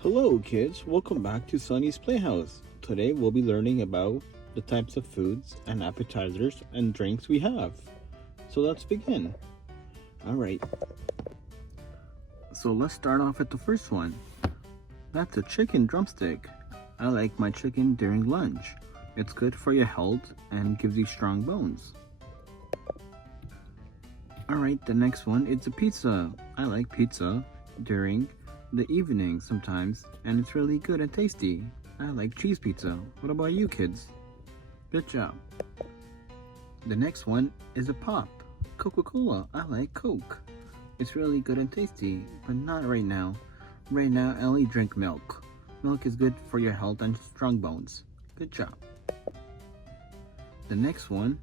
Hello kids, welcome back to Sunny's Playhouse. Today we'll be learning about the types of foods and appetizers and drinks we have. So let's begin. Alright, so let's start off with the first one. That's a chicken drumstick. I like my chicken during lunch. It's good for your health and gives you strong bones. Alright, the next one is a pizza. I like pizza during the evening sometimes, and it's really good and tasty. I like cheese pizza. What about you kids? Good job. The next one is a pop. Coca-Cola. I like Coke. It's really good and tasty, but not right now. Right now I only drink milk. Milk is good for your health and strong bones. Good job. The next one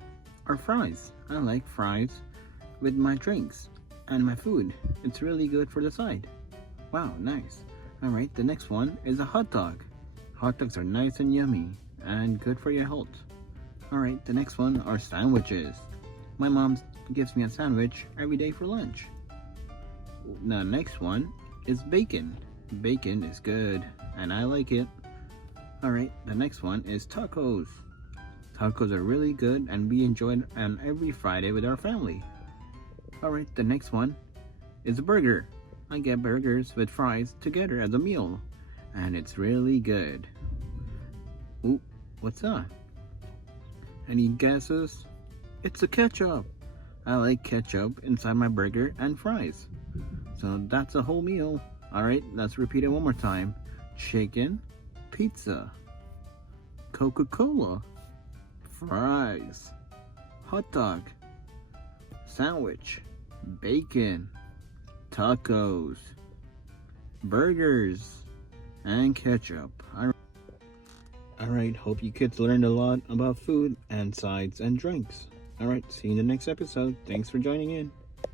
are fries. I like fries with my drinks and my food. It's really good for the side. Wow, nice. Alright, the next one is a hot dog. Hot dogs are nice and yummy and good for your health. Alright, the next one are sandwiches. My mom gives me a sandwich every day for lunch. The next one is bacon. Bacon is good and I like it. Alright, the next one is tacos. Tacos are really good and we enjoy them every Friday with our family. Alright, the next one is a burger. I get burgers with fries together as a meal, and it's really good. Ooh, what's that? Any guesses? It's a ketchup. I like ketchup inside my burger and fries. So that's a whole meal. Alright, let's repeat it one more time. Chicken, pizza, Coca-Cola, fries, hot dog, sandwich, bacon, tacos, burgers, and ketchup. Alright, hope you kids learned a lot about food and sides and drinks. Alright, see you in the next episode. Thanks for joining in.